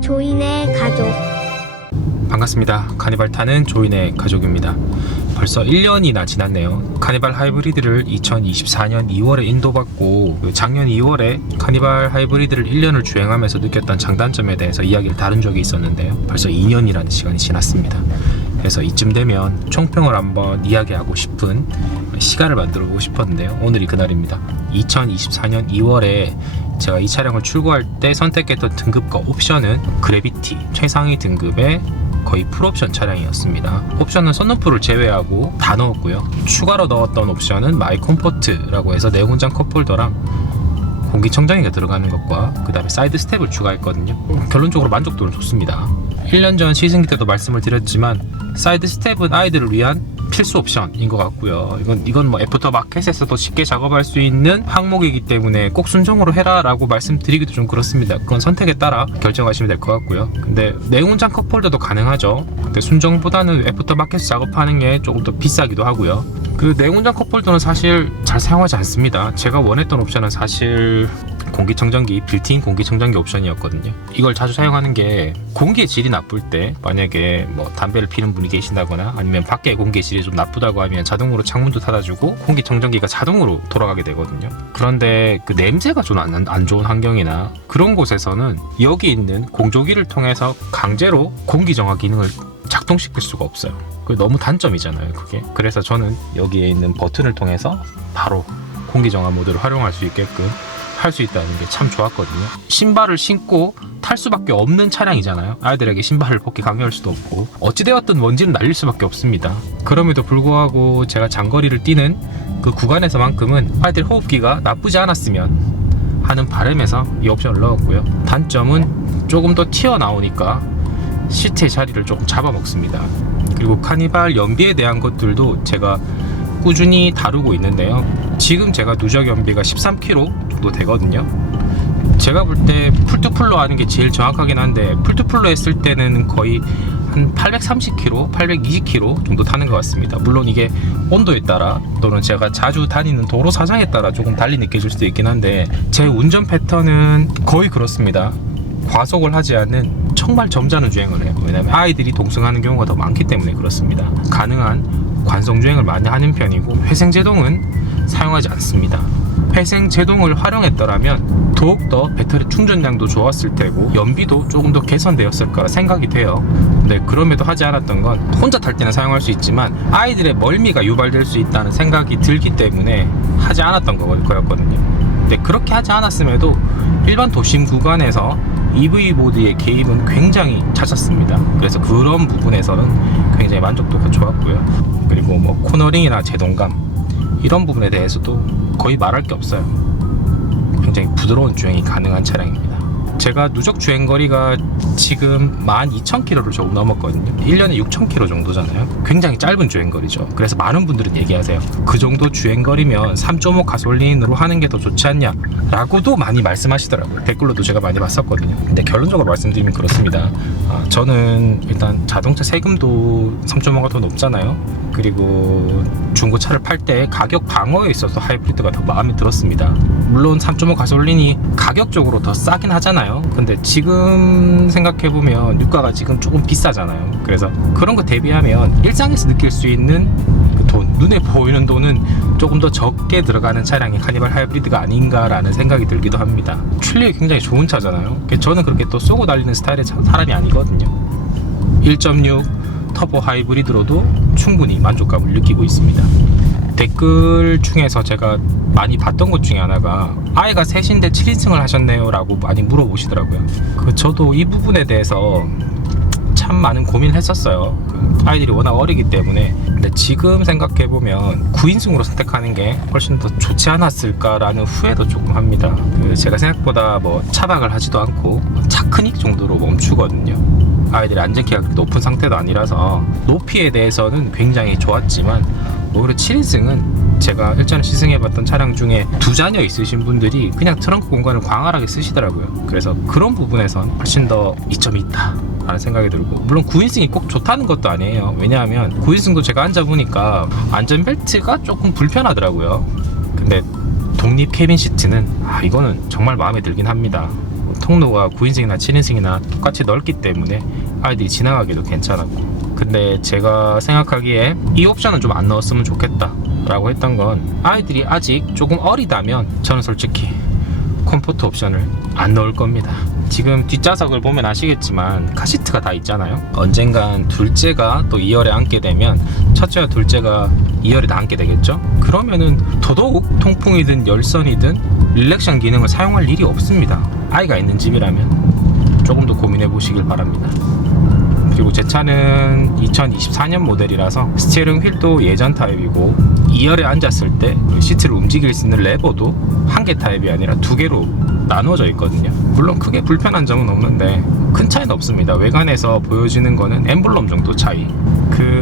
조인의 가족. 반갑습니다. 카니발 타는 조인의 가족입니다. 벌써 1년이나 지났네요. 카니발 하이브리드를 2024년 2월에 인도받고 작년 2월에 카니발 하이브리드를 1년을 주행하면서 느꼈던 장단점에 대해서 이야기를 다룬 적이 있었는데요. 벌써 2년이라는 시간이 지났습니다. 그래서 이쯤 되면 총평을 한번 이야기하고 싶은 시간을 만들어 보고 싶었는데요. 오늘이 그날입니다. 2024년 2월에 제가 이 차량을 출고할 때 선택했던 등급과 옵션은 그래비티 최상위 등급의 거의 풀옵션 차량이었습니다. 옵션은 썬루프를 제외하고 다 넣었고요. 추가로 넣었던 옵션은 마이 컴포트라고 해서 내공장 컵홀더랑 공기청정기가 들어가는 것과 그 다음에 사이드 스텝을 추가했거든요. 결론적으로 만족도는 좋습니다. 1년 전 시승기 때도 말씀을 드렸지만 사이드 스텝은 아이들을 위한 필수 옵션인 것 같고요. 이건 뭐 애프터 마켓에서도 쉽게 작업할 수 있는 항목이기 때문에 꼭 순정으로 해라 라고 말씀드리기도 좀 그렇습니다. 그건 선택에 따라 결정하시면 될 것 같고요. 근데 내용장 컵홀더도 가능하죠. 근데 순정보다는 애프터 마켓에서 작업하는 게 조금 더 비싸기도 하고요. 그 내용장 컵홀더는 사실 잘 사용하지 않습니다. 제가 원했던 옵션은 사실 공기청정기, 빌트인 공기청정기 옵션이었거든요. 이걸 자주 사용하는 게 공기의 질이 나쁠 때, 만약에 뭐 담배를 피는 분이 계신다거나 아니면 밖에 공기의 질이 좀 나쁘다고 하면 자동으로 창문도 닫아주고 공기청정기가 자동으로 돌아가게 되거든요. 그런데 그 냄새가 좀 안 좋은 환경이나 그런 곳에서는 여기 있는 공조기를 통해서 강제로 공기정화 기능을 작동시킬 수가 없어요. 그게 너무 단점이잖아요, 그게. 그래서 저는 여기에 있는 버튼을 통해서 바로 공기정화 모드를 활용할 수 있게끔 할 수 있다는 게 참 좋았거든요. 신발을 신고 탈 수밖에 없는 차량이잖아요. 아이들에게 신발을 벗기 강요할 수도 없고 어찌되었든 먼지는 날릴 수밖에 없습니다. 그럼에도 불구하고 제가 장거리를 뛰는 그 구간에서만큼은 아이들 호흡기가 나쁘지 않았으면 하는 바람에서 이 옵션을 넣었고요. 단점은 조금 더 튀어나오니까 시트의 자리를 조금 잡아먹습니다. 그리고 카니발 연비에 대한 것들도 제가 꾸준히 다루고 있는데요. 지금 제가 누적 연비가 13km 정도 되거든요. 제가 볼 때 풀투풀로 하는 게 제일 정확하긴 한데 풀투풀로 했을 때는 거의 한 830km, 820km 정도 타는 것 같습니다. 물론 이게 온도에 따라 또는 제가 자주 다니는 도로 사정에 따라 조금 달리 느껴질 수도 있긴 한데 제 운전 패턴은 거의 그렇습니다. 과속을 하지 않는 정말 점잖은 주행을 해요. 왜냐면 아이들이 동승하는 경우가 더 많기 때문에 그렇습니다. 가능한 관성 주행을 많이 하는 편이고 회생 제동은 사용하지 않습니다. 회생 제동을 활용했더라면 더욱더 배터리 충전량도 좋았을 테고 연비도 조금 더 개선되었을 거라 생각이 돼요. 근데 그럼에도 하지 않았던 건 혼자 탈 때는 사용할 수 있지만 아이들의 멀미가 유발될 수 있다는 생각이 들기 때문에 하지 않았던 거였거든요. 근데 그렇게 하지 않았음에도 일반 도심 구간에서 EV 모드의 개입은 굉장히 잦았습니다. 그래서 그런 부분에서는 굉장히 만족도가 좋았고요. 그리고 뭐 코너링이나 제동감 이런 부분에 대해서도 거의 말할 게 없어요. 굉장히 부드러운 주행이 가능한 차량입니다. 제가 누적 주행거리가 지금 12,000km를 조금 넘었거든요. 1년에 6,000km 정도잖아요. 굉장히 짧은 주행거리죠. 그래서 많은 분들은 얘기하세요. 그 정도 주행거리면 3.5 가솔린으로 하는 게 더 좋지 않냐 라고도 많이 말씀하시더라고요. 댓글로도 제가 많이 봤었거든요. 근데 결론적으로 말씀드리면 그렇습니다. 저는 일단 자동차 세금도 3.5가 더 높잖아요. 그리고 중고차를 팔 때 가격 방어에 있어서 하이브리드가 더 마음에 들었습니다. 물론 3.5 가솔린이 가격적으로 더 싸긴 하잖아요. 근데 지금 생각해보면 유가가 지금 조금 비싸잖아요. 그래서 그런 거 대비하면 일상에서 느낄 수 있는 그 돈, 눈에 보이는 돈은 조금 더 적게 들어가는 차량이 카니발 하이브리드가 아닌가라는 생각이 들기도 합니다. 출력이 굉장히 좋은 차잖아요. 저는 그렇게 또 쏘고 달리는 스타일의 사람이 아니거든요. 1.6 터보 하이브리드로도 충분히 만족감을 느끼고 있습니다. 댓글 중에서 제가 많이 봤던 것 중에 하나가 아이가 셋인데 7인승을 하셨네요 라고 많이 물어보시더라고요. 저도 이 부분에 대해서 참 많은 고민을 했었어요. 아이들이 워낙 어리기 때문에. 근데 지금 생각해보면 9인승으로 선택하는 게 훨씬 더 좋지 않았을까라는 후회도 조금 합니다. 제가 생각보다 뭐 차박을 하지도 않고 차크닉 정도로 멈추거든요. 아이들이 안전키가 높은 상태도 아니라서 높이에 대해서는 굉장히 좋았지만 오히려 7인승은 제가 일전에 시승해봤던 차량 중에 2자녀 있으신 분들이 그냥 트렁크 공간을 광활하게 쓰시더라고요. 그래서 그런 부분에선 훨씬 더 이점이 있다 라는 생각이 들고, 물론 9인승이 꼭 좋다는 것도 아니에요. 왜냐하면 9인승도 제가 앉아보니까 안전벨트가 조금 불편하더라고요. 근데 독립 캐빈 시트는 이거는 정말 마음에 들긴 합니다. 통로가 9인승이나 7인승이나 똑같이 넓기 때문에 아이들이 지나가기도 괜찮았고, 근데 제가 생각하기에 이 옵션은 좀 안 넣었으면 좋겠다 라고 했던 건, 아이들이 아직 조금 어리다면 저는 솔직히 컴포트 옵션을 안 넣을 겁니다. 지금 뒷좌석을 보면 아시겠지만 카시트가 다 있잖아요. 언젠간 둘째가 또 2열에 앉게 되면 첫째와 둘째가 2열에 다 앉게 되겠죠. 그러면은 더더욱 통풍이든 열선이든 릴렉션 기능을 사용할 일이 없습니다. 아이가 있는 집이라면 조금 더 고민해 보시길 바랍니다. 그리고 제 차는 2024년 모델이라서 스티어링 휠도 예전 타입이고, 2열에 앉았을 때 시트를 움직일 수 있는 레버도 한 개 타입이 아니라 두 개로 나누어져 있거든요. 물론 크게 불편한 점은 없는데 큰 차이는 없습니다. 외관에서 보여지는 거는 엠블럼 정도 차이.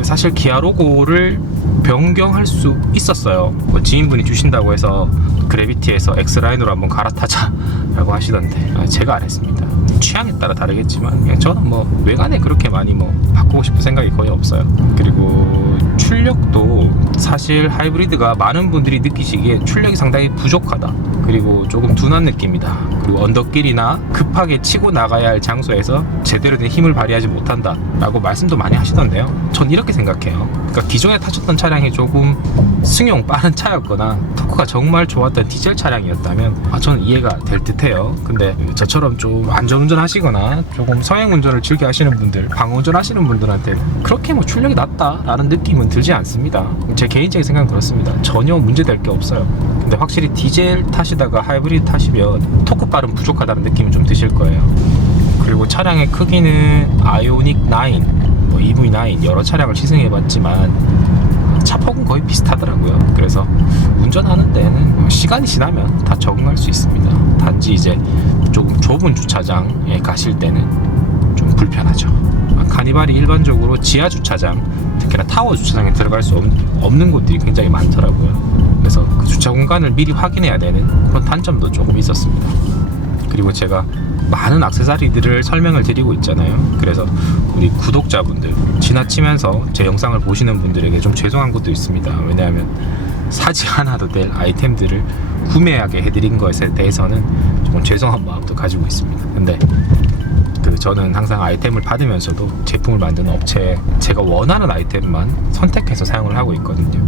사실 기아 로고를 변경할 수 있었어요. 뭐 지인분이 주신다고 해서 그래비티에서 X라인으로 한번 갈아타자 라고 하시던데, 제가 안 했습니다. 취향에 따라 다르겠지만 그냥 저는 뭐 외관에 그렇게 많이 뭐 바꾸고 싶은 생각이 거의 없어요. 그리고 출력도 사실 하이브리드가 많은 분들이 느끼시기에 출력이 상당히 부족하다, 그리고 조금 둔한 느낌이다, 그리고 언덕길이나 급하게 치고 나가야 할 장소에서 제대로 된 힘을 발휘하지 못한다 라고 말씀도 많이 하시던데요. 전 이렇게 생각해요. 그러니까 기존에 타셨던 차량이 조금 승용 빠른 차였거나 토크가 정말 좋았던 디젤 차량이었다면 저는 이해가 될 듯해요. 근데 저처럼 좀 안전운전 하시거나 조금 서행운전을 즐겨 하시는 분들, 방어운전 하시는 분들한테 그렇게 뭐 출력이 낮다라는 느낌은 들지 않습니다. 제 개인적인 생각은 그렇습니다. 전혀 문제될 게 없어요. 근데 확실히 디젤 타시다가 하이브리드 타시면 토크 빠름 부족하다는 느낌은 좀 드실 거예요. 그리고 차량의 크기는 아이오닉 9, 뭐 EV9 여러 차량을 시승해봤지만 차폭은 거의 비슷하더라고요. 그래서 운전하는 데는 시간이 지나면 다 적응할 수 있습니다. 단지 이제 조금 좁은 주차장에 가실 때는 좀 불편하죠. 카니발이 일반적으로 지하 주차장, 특히나 타워 주차장에 들어갈 수 없는 곳들이 굉장히 많더라고요. 그래서 그 주차 공간을 미리 확인해야 되는 그런 단점도 조금 있었습니다. 그리고 제가 많은 액세서리들을 설명을 드리고 있잖아요. 그래서 우리 구독자분들, 지나치면서 제 영상을 보시는 분들에게 좀 죄송한 것도 있습니다. 왜냐하면 사지 않아도 될 아이템들을 구매하게 해드린 것에 대해서는 조금 죄송한 마음도 가지고 있습니다. 근데 저는 항상 아이템을 받으면서도 제품을 만드는 업체에 제가 원하는 아이템만 선택해서 사용을 하고 있거든요.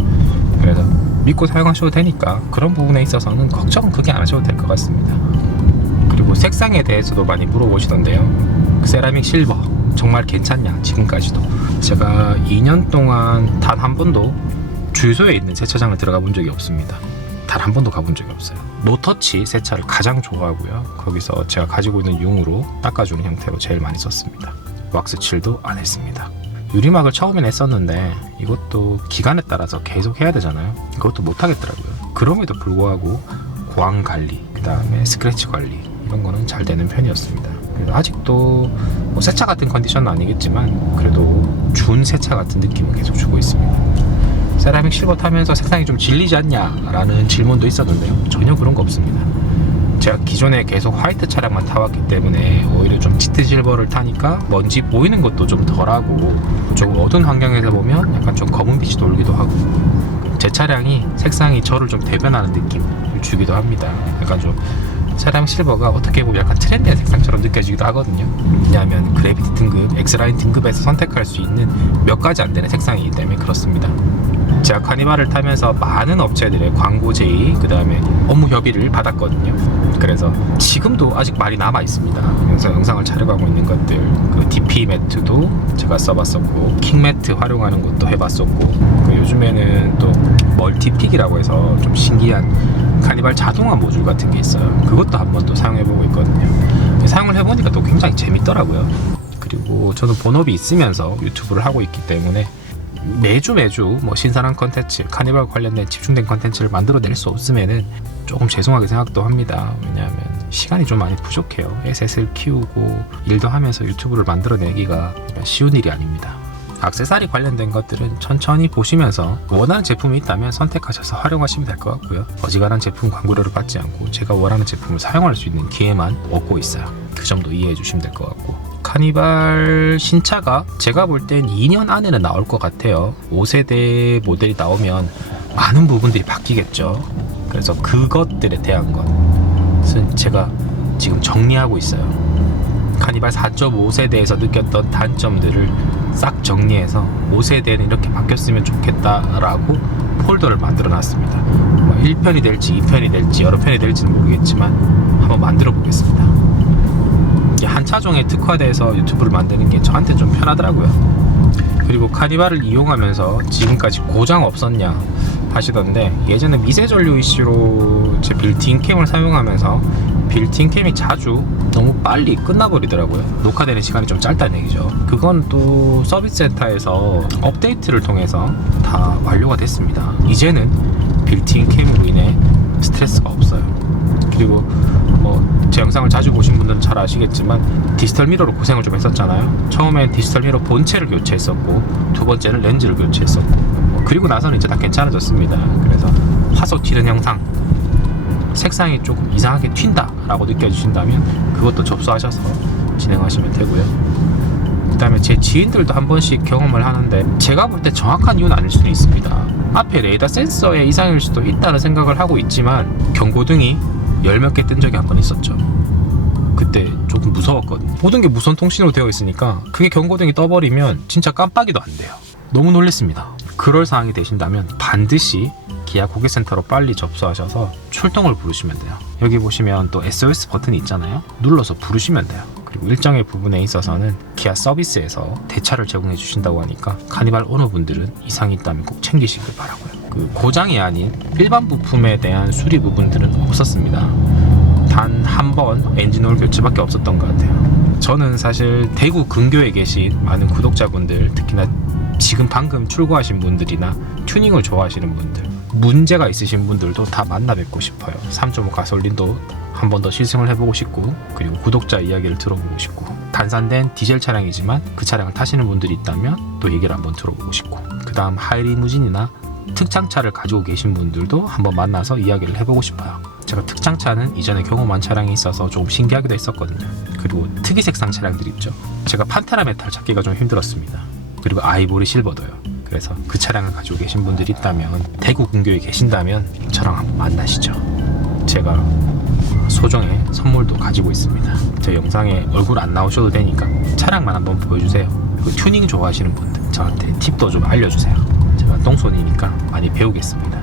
그래서 믿고 사용하셔도 되니까 그런 부분에 있어서는 걱정은 크게 안 하셔도 될 것 같습니다. 그리고 색상에 대해서도 많이 물어보시던데요. 세라믹 실버 정말 괜찮냐? 지금까지도 제가 2년 동안 단 한 번도 주유소에 있는 세차장을 들어가 본 적이 없습니다. 단 한 번도 가본 적이 없어요. 노터치 세차를 가장 좋아하고요. 거기서 제가 가지고 있는 융으로 닦아주는 형태로 제일 많이 썼습니다. 왁스 칠도 안 했습니다. 유리막을 처음엔 했었는데 이것도 기간에 따라서 계속 해야 되잖아요. 그것도 못 하겠더라고요. 그럼에도 불구하고 고황 관리, 그 다음에 스크래치 관리 이런 거는 잘 되는 편이었습니다. 그래서 아직도 뭐 세차 같은 컨디션은 아니겠지만 그래도 준 세차 같은 느낌은 계속 주고 있습니다. 세라믹 실버 타면서 색상이 좀 질리지 않냐 라는 질문도 있었는데요. 전혀 그런 거 없습니다. 제가 기존에 계속 화이트 차량만 타왔기 때문에 오히려 좀 짙은 실버를 타니까 먼지 보이는 것도 좀 덜하고, 조금 어두운 환경에서 보면 약간 좀 검은빛이 돌기도 하고, 제 차량이 색상이 저를 좀 대변하는 느낌을 주기도 합니다. 약간 좀 세라믹 실버가 어떻게 보면 약간 트렌디한 색상처럼 느껴지기도 하거든요. 왜냐하면 그래비티 등급, X라인 등급에서 선택할 수 있는 몇 가지 안 되는 색상이기 때문에 그렇습니다. 제가 카니발을 타면서 많은 업체들의 광고 제의, 그 다음에 업무 협의를 받았거든요. 그래서 지금도 아직 많이 남아 있습니다. 그래서 영상을 촬영하고 있는 것들, 그 DP 매트도 제가 써봤었고, 킹 매트 활용하는 것도 해봤었고, 그 요즘에는 또 멀티픽이라고 해서 좀 신기한 카니발 자동화 모듈 같은 게 있어요. 그것도 한번 또 사용해보고 있거든요. 사용을 해보니까 또 굉장히 재밌더라고요. 그리고 저는 본업이 있으면서 유튜브를 하고 있기 때문에 매주 뭐 신선한 컨텐츠, 카니발 관련된 집중된 컨텐츠를 만들어낼 수 없으면은 조금 죄송하게 생각도 합니다. 왜냐하면 시간이 좀 많이 부족해요. 에셋을 키우고 일도 하면서 유튜브를 만들어내기가 쉬운 일이 아닙니다. 액세서리 관련된 것들은 천천히 보시면서 원하는 제품이 있다면 선택하셔서 활용하시면 될 것 같고요. 어지간한 제품 광고료를 받지 않고 제가 원하는 제품을 사용할 수 있는 기회만 얻고 있어요. 그 점도 이해해 주시면 될 것 같고, 카니발 신차가 제가 볼 땐 2년 안에는 나올 것 같아요. 5세대 모델이 나오면 많은 부분들이 바뀌겠죠. 그래서 그것들에 대한 것은 제가 지금 정리하고 있어요. 카니발 4.5세대에서 느꼈던 단점들을 싹 정리해서 5세대는 이렇게 바뀌었으면 좋겠다라고 폴더를 만들어 놨습니다. 1편이 될지 2편이 될지 여러 편이 될지는 모르겠지만 한번 만들어 보겠습니다. 한 차종에 특화돼서 유튜브를 만드는 게 저한테 좀 편하더라고요. 그리고 카니발을 이용하면서 지금까지 고장 없었냐 하시던데, 예전에 미세전류 이슈로 제 빌트인 캠을 사용하면서 빌트인 캠이 자주 너무 빨리 끝나버리더라고요. 녹화되는 시간이 좀 짧다는 얘기죠. 그건 또 서비스 센터에서 업데이트를 통해서 다 완료가 됐습니다. 이제는 빌트인 캠으로 인해 스트레스가 없어요. 그리고 제 영상을 자주 보신 분들은 잘 아시겠지만 디지털 미러로 고생을 좀 했었잖아요. 처음엔 디지털 미러 본체를 교체했었고, 두 번째는 렌즈를 교체했었고, 그리고 나서는 이제 다 괜찮아졌습니다. 그래서 화소 튀는 영상, 색상이 조금 이상하게 튄다 라고 느껴지신다면 그것도 접수하셔서 진행하시면 되고요. 그 다음에 제 지인들도 한 번씩 경험을 하는데, 제가 볼 때 정확한 이유는 아닐 수도 있습니다. 앞에 레이더 센서의 이상일 수도 있다는 생각을 하고 있지만, 경고등이 열 몇 개 뜬 적이 한 번 있었죠. 그때 조금 무서웠거든요. 모든 게 무선 통신으로 되어 있으니까 그게 경고등이 떠버리면 진짜 깜빡이도 안 돼요. 너무 놀랬습니다. 그럴 상황이 되신다면 반드시 기아 고객센터로 빨리 접수하셔서 출동을 부르시면 돼요. 여기 보시면 또 SOS 버튼이 있잖아요. 눌러서 부르시면 돼요. 그리고 일정의 부분에 있어서는 기아 서비스에서 대차를 제공해 주신다고 하니까 카니발 오너분들은 이상이 있다면 꼭 챙기시길 바라고요. 그 고장이 아닌 일반 부품에 대한 수리 부분들은 없었습니다. 단 한 번 엔진오일 교체밖에 없었던 것 같아요. 저는 사실 대구 근교에 계신 많은 구독자분들, 특히나 지금 방금 출고하신 분들이나 튜닝을 좋아하시는 분들, 문제가 있으신 분들도 다 만나 뵙고 싶어요. 3.5 가솔린도 한 번 더 시승을 해보고 싶고, 그리고 구독자 이야기를 들어보고 싶고, 단산된 디젤 차량이지만 그 차량을 타시는 분들이 있다면 또 얘기를 한번 들어보고 싶고, 그 다음 하이리무진이나 특장차를 가지고 계신 분들도 한번 만나서 이야기를 해보고 싶어요. 제가 특장차는 이전에 경험한 차량이 있어서 조금 신기하기도 했었거든요. 그리고 특이 색상 차량들 있죠. 제가 판테라 메탈 찾기가 좀 힘들었습니다. 그리고 아이보리 실버도요. 그래서 그 차량을 가지고 계신 분들이 있다면, 대구 근교에 계신다면 저랑 한번 만나시죠. 제가 소정의 선물도 가지고 있습니다. 제 영상에 얼굴 안 나오셔도 되니까 차량만 한번 보여주세요. 그리고 튜닝 좋아하시는 분들 저한테 팁도 좀 알려주세요. 제가 똥손이니까 많이 배우겠습니다.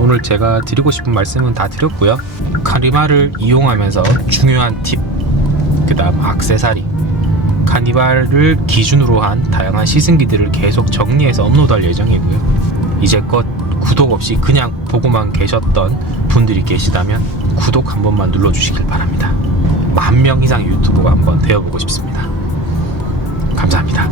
오늘 제가 드리고 싶은 말씀은 다 드렸고요. 카니발을 이용하면서 중요한 팁, 그 다음 액세서리, 카니발을 기준으로 한 다양한 시승기들을 계속 정리해서 업로드할 예정이고요. 이제껏 구독 없이 그냥 보고만 계셨던 분들이 계시다면 구독 한 번만 눌러주시길 바랍니다. 10,000명 이상 유튜버가 한번 되어보고 싶습니다. 감사합니다.